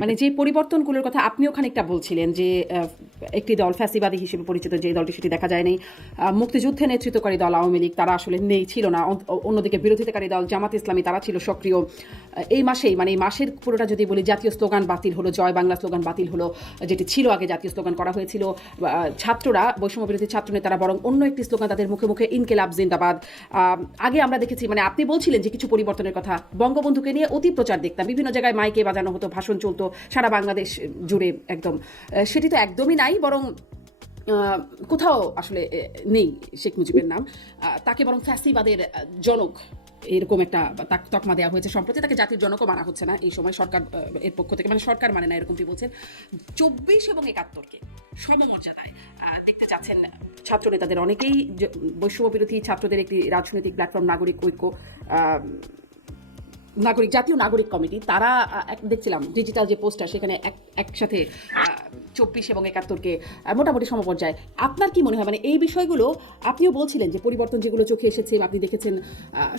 মানে যে পরিবর্তনগুলোর কথা আপনি ওখানে একটা বলছিলেন যে আহ, একটি দল ফ্যাসিবাদী হিসেবে পরিচিত যে দলটি সেটি দেখা যায়নি। মুক্তিযুদ্ধে নেতৃত্বকারী দল আওয়ামী লীগ, তারা আসলে নেই, ছিল না। অন্যদিকে বিরোধিতাকারী দল জামাত ইসলামী, তারা ছিল সক্রিয়। এই মাসেই মানে এই মাসের পুরোটা যদি বলি, জাতীয় স্লোগান বাতিল হলো, জয় বাংলা স্লোগান বাতিল হলো, যেটি ছিল আগে জাতীয় স্লোগান করা হয়েছিল। ছাত্ররা, বৈষম্য বিরোধী ছাত্র নেতারা বরং অন্য একটি স্লোগান তাদের মুখে মুখে, ইনকেলাব, জিন্দাবাদ। আগে আমরা দেখেছি মানে আপনি বলছিলেন যে কিছু পরিবর্তনের কথা, বঙ্গবন্ধুকে নিয়ে অতি প্রচার দেখতাম। বিভিন্ন জায়গায় মাইকে বাজানো হতো, ভাষণ চলতো, সারা বাংলাদেশ জুড়ে একদম। সেটি তো একদমই নাই। বরং আহ, কোথাও আসলে নেই শেখ মুজিবের নাম। তাকে বরং ফ্যাসিবাদের জনক এরকম একটা তাক- তকমা দেওয়া হয়েছে সম্প্রতি। তাকে জাতির জনকও মানা হচ্ছে না এই সময় সরকার এর পক্ষ থেকে। মানে সরকার মানে না এরকমটি বলছেন? চব্বিশ এবং একাত্তরকে সমমর্যাদায় দেখতে চাচ্ছেন ছাত্র নেতাদের অনেকেই। বৈষম্য বিরোধী ছাত্রদের একটি রাজনৈতিক প্ল্যাটফর্ম নাগরিক ঐক্য নাগরিক, জাতীয় নাগরিক কমিটি, তারা দেখছিলাম ডিজিটাল যে পোস্টার সেখানে এক- একসাথে চব্বিশ এবং একাত্তরকে মোটামুটি সমপর্যায়ে। আপনার কি মনে হয়? মানে এই বিষয়গুলো, আপনিও বলছিলেন যে পরিবর্তন যেগুলো চোখে এসেছে, আপনি দেখেছেন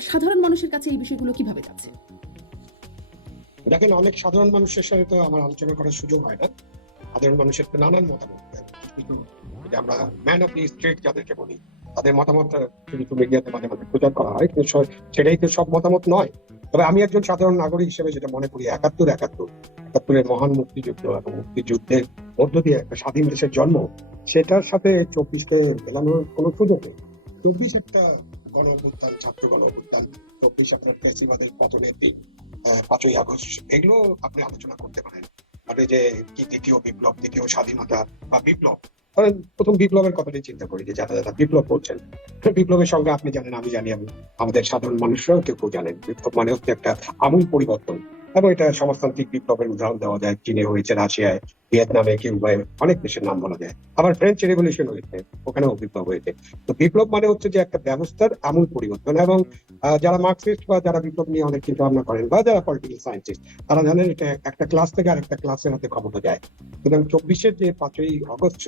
সাধারণ মানুষের কাছে এই বিষয়গুলো কীভাবে যাচ্ছে? দেখেন, অনেক সাধারণ মানুষের সাথে তো আমার আলোচনা করার সুযোগ হয় না। সাধারণ মানুষের তো নানান মতামত আমরা ম্যান অফ দি স্ট্রিট যাদেরকে বলি, তাদের মতামত মিডিয়াতে মাঝে মাঝে প্রচার করা হয় সেটাই তো সব মতামত নয়। তবে আমি একজন সাধারণ নাগরিক হিসেবে যেটা মনে করি, একাত্তর একাত্তর, একাত্তরের মহান মুক্তিযুদ্ধ এবং মুক্তিযুদ্ধের মধ্য দিয়ে একটা স্বাধীন দেশের জন্ম, সেটার সাথে চব্বিশকে মেলানোর কোনো সুযোগ নেই। চব্বিশ একটা গণ অভ্যুত্থান, ছাত্র গণ অভ্যুত্থান, চব্বিশ আপনার ফেসিবাদের পতনের দিন পাঁচই আগস্ট, এগুলো আপনি আলোচনা করতে পারেন। আপনি যে কি দ্বিতীয় বিপ্লব, দ্বিতীয় স্বাধীনতা বা বিপ্লব ধরেন প্রথম বিপ্লবের কথাটাই চিন্তা করি যে যারা যারা বিপ্লব করছেন, বিপ্লবের সঙ্গে আপনি জানেন, আমি জানি, আমি আমাদের সাধারণ মানুষরাও কেউ কেউ জানেন। বিপ্লব মানে হচ্ছে একটা আমূল পরিবর্তন। এবং এটা সমাজতান্ত্রিক বিপ্লবের উদাহরণ দেওয়া যায়। চীনে হয়েছে, রাশিয়ায়, ভিয়েতনামে, কিউবায় অনেক দেশের নাম বলা যায়। আবার ফ্রেঞ্চ রেভলিউশন হয়েছে, ওখানেও বিপ্লব হয়েছে। তো বিপ্লব মানে হচ্ছে যে একটা ব্যবস্থার আমূল পরিবর্তন। এবং যারা মার্কসিস্ট বা যারা বিপ্লব নিয়ে অনেক চিন্তা ভাবনা করেন বা যারা পলিটিক্যাল সায়েন্টিস্ট তারা জানেন এটা একটা ক্লাস থেকে আরেকটা ক্লাসের হাতে ক্ষমতা যায় সুতরাং চব্বিশের যে পাঁচই অগস্ট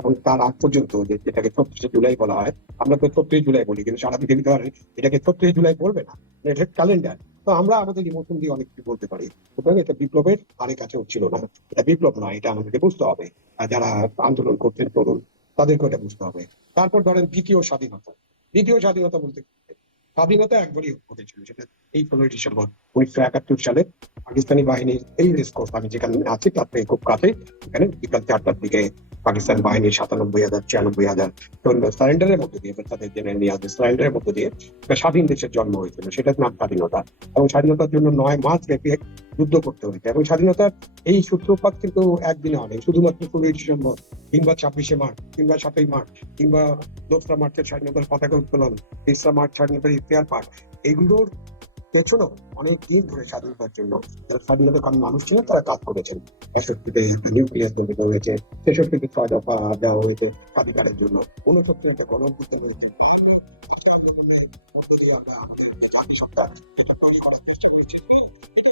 এবং তার আগ পর্যন্ত যেটাকে ছত্রিশে জুলাই বলা হয়, আমরা তো ছত্রিশ জুলাই বলি, কিন্তু সারা পৃথিবীতে আর এটাকে ছত্রিশ জুলাই বলবে না। এটা ক্যালেন্ডার তো আমরা আমাদের ইমোশন দিয়ে অনেক কিছু বলতে পারি। সুতরাং এটা বিপ্লবের আরে কাছে হচ্ছিল না। এটা বিপ্লব নয়, এটা আমাদেরকে বুঝতে হবে। আর যারা আন্দোলন করছেন তরুণ তাদেরকে এটা বুঝতে হবে। তারপর ধরেন দ্বিতীয় স্বাধীনতা। দ্বিতীয় স্বাধীনতা বলতে স্বাধীনতা একবারই ঘটেছিল সেটা এই পনেরোই ডিসেম্বর উনিশশো একাত্তর সালে পাকিস্তানি বাহিনীর এই রেস কোর্স আমি যেখানে আছি, তার থেকে খুব কাছে এখানে বিকাল চারটার দিকে পাকিস্তান বাহিনীর সাতানব্বই হাজার, ছিয়ানব্বই হাজার সৈন্য সারেন্ডারের মধ্যে দিয়ে তাদের জেনে নিয়ে আসবে সারেন্ডারের মধ্যে দিয়ে একটা স্বাধীন দেশের জন্ম হয়েছিল সেটার নাম স্বাধীনতা। এবং স্বাধীনতার জন্য নয় মাস ব্যাপী যুদ্ধ করতে হয়েছে। এবং স্বাধীনতার এই সূত্রপাত কিন্তু একদিনে অনেক শুধুমাত্র পনেরোই ডিসেম্বর কিংবা ছাব্বিশে মার্চ কিংবা সাতই মার্চ কিংবা দোসরা মার্চের স্বাধীনতার পতাকা উত্তোলন, তেসরা মার্চ স্বাধীনতার ইতিহার পাঠ, এগুলোর পেছনেও অনেক দিন ধরে স্বাধীনতার জন্য যারা স্বাধীনতা কারণ মানুষ ছিলেন, তারা কাজ করেছেন। একষট্টিতে নিউক্লিয়াস তৈরি হয়েছে, ছেষট্টিতে ছয় দফা দেওয়া হয়েছে স্বাধিকারের জন্য। উনসত্তরতে গণঅভ্যুত্থান হয়েছে এটা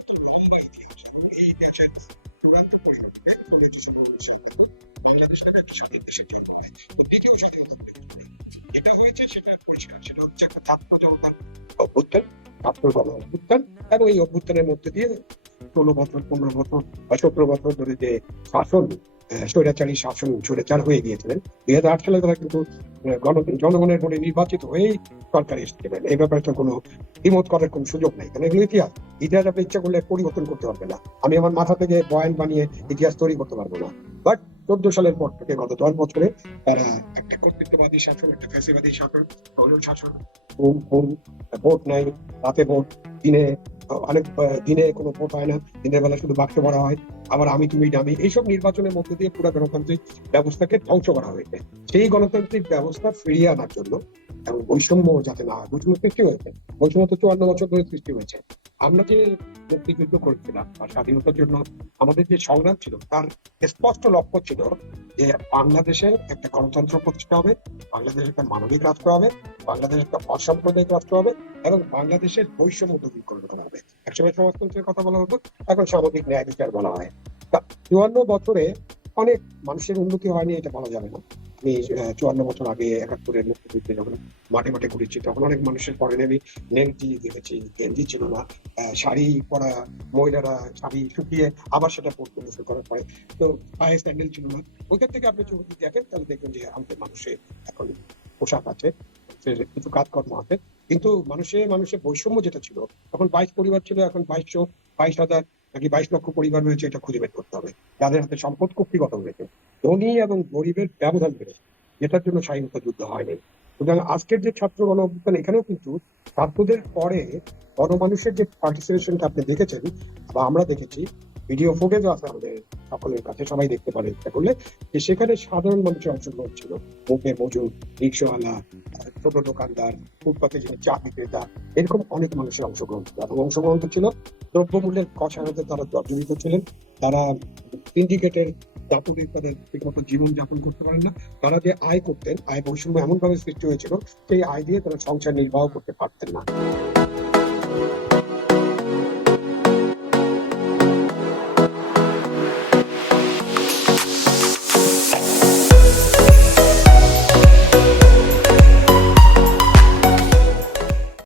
এই স্বাধীনতা যেটা হয়েছে সেটা পরিষ্কার। সেটা হচ্ছে একটা ছাত্র জনতার ছাত্র গণ অভ্যুত্থান এবং এই অভ্যুত্থানের মধ্যে দিয়ে ষোলো বছর, পনেরো বছর বা সতেরো বছর ধরে যে শাসন স্বৈরাচারী শাসন, স্বৈরাচার হয়ে গিয়েছিলেন দুই হাজার আট সালে তারা কিন্তু জনগণের ভোটে নির্বাচিত হয়েই সরকারে এসেছিলেন। এই ব্যাপারে তো কোনো দ্বিমত করার কোনো সুযোগ নেই। কারণ এগুলো ইতিহাস। ইতিহাস আপনি ইচ্ছা করলে পরিবর্তন করতে পারবে না। আমি আমার মাথা থেকে বয়ান বানিয়ে ইতিহাস তৈরি করতে পারব না। বাট চোদ্দ সালের পর থেকে গত দশ বছরে তারা কর্তৃত্ববাদী শাসন, একটা ফ্যাসিবাদী শাসন দলীয় শাসন। ভোট নাই, রাতে ভোট, দিনে, অনেক দিনে কোনো ভোট হয় না, দিনের বেলা শুধু বাক্স ভরা হয়, আবার আমি তুমি ডামি এইসব নির্বাচনের মধ্যে দিয়ে পুরো গণতান্ত্রিক ব্যবস্থাকে ধ্বংস করা হয়েছে। সেই গণতান্ত্রিক ব্যবস্থা ফিরিয়ে আনার জন্য এবং বৈষম্য যাতে না হয়, বৈষম্য সৃষ্টি হয়েছে। বৈষম্য তো চুয়ান্ন বছর ধরে সৃষ্টি হয়েছে। আমরা যে মুক্তিযুদ্ধ করেছিলাম বা স্বাধীনতার জন্য আমাদের যে সংগ্রাম ছিল, তার স্পষ্ট লক্ষ্য ছিল যে বাংলাদেশে একটা গণতন্ত্র প্রতিষ্ঠা হবে বাংলাদেশে একটা মানবিক রাষ্ট্র হবে বাংলাদেশ একটা অসাম্প্রদায়িক রাষ্ট্র হবে, এবং বাংলাদেশের বৈষম্য দূরীকরণ করা হবে। একসময় সমাজতন্ত্রের কথা বলা হতো, এখন সামাজিক ন্যায় বিচার বলা হয়। তা চুয়ান্ন বছরে অনেক মানুষের উন্নতি হয়নি, এটা বলা যাবে না। আমি চুয়ান্ন বছর আগে একাত্তরের মুক্তিযুদ্ধে যখন মাঠে মাঠে ঘুরেছি, তখন অনেক মানুষের পরে আমি নেংটি দেখেছি, গেঞ্জি ছিল না শাড়ি পরা মহিলারা শাড়ি শুকিয়ে আবার সেটা পরতে গোসল করার পরে তো পায়ে স্যান্ডেল ছিল না। ওইখান থেকে আপনি ছবি দেখেন, তাহলে দেখবেন যে আমাদের মানুষের এখন পোশাক আছে কিছু কাজকর্ম আছে। কিন্তু মানুষের মানুষের বৈষম্য যেটা ছিল, তখন বাইশ পরিবার ছিল, এখন বাইশশো, বাইশ হাজার নাকি বাইশ লক্ষ পরিবার রয়েছে, এটা খুঁজে বের করতে হবে। যাদের হাতে সম্পদ কর্তৃগত হয়েছে। ধনী এবং গরিবের ব্যবধান বেড়েছে। যেটার জন্য স্বাধীনতা যুদ্ধ হয়নি। সুতরাং আজকের যে ছাত্র গণ অভ্যুত্থান এখানেও কিন্তু ছাত্রদের পরে গণমানুষের যে পার্টিসিপেশনটা আপনি দেখেছেন, বা আমরা দেখেছি ভিডিও ফুটেজও আছে আমাদের সকলের কাছে, সবাই দেখতে পারে ইচ্ছা করলে। যে সেখানে সাধারণ মানুষের অংশগ্রহণ ছিল। মুখে মজুর, রিক্সাওয়ালা, ছোট দোকানদার, ফুটপাতে যিনি চা বিক্রেতা, এরকম অনেক মানুষের অংশগ্রহণ ছিল। এবং অংশগ্রহণ ছিল। দ্রব্যমূল্যের কষানোতে তারা জর্জরিত ছিলেন। তারা সিন্ডিকেটের দাপুরে তাদের ঠিকমতো জীবন যাপন করতে পারেন না। তারা যে আয় করতেন, আয় বৈষম্য এমনভাবে সৃষ্টি হয়েছিল, সেই আয় দিয়ে তারা সংসার নির্বাহ করতে পারতেন না।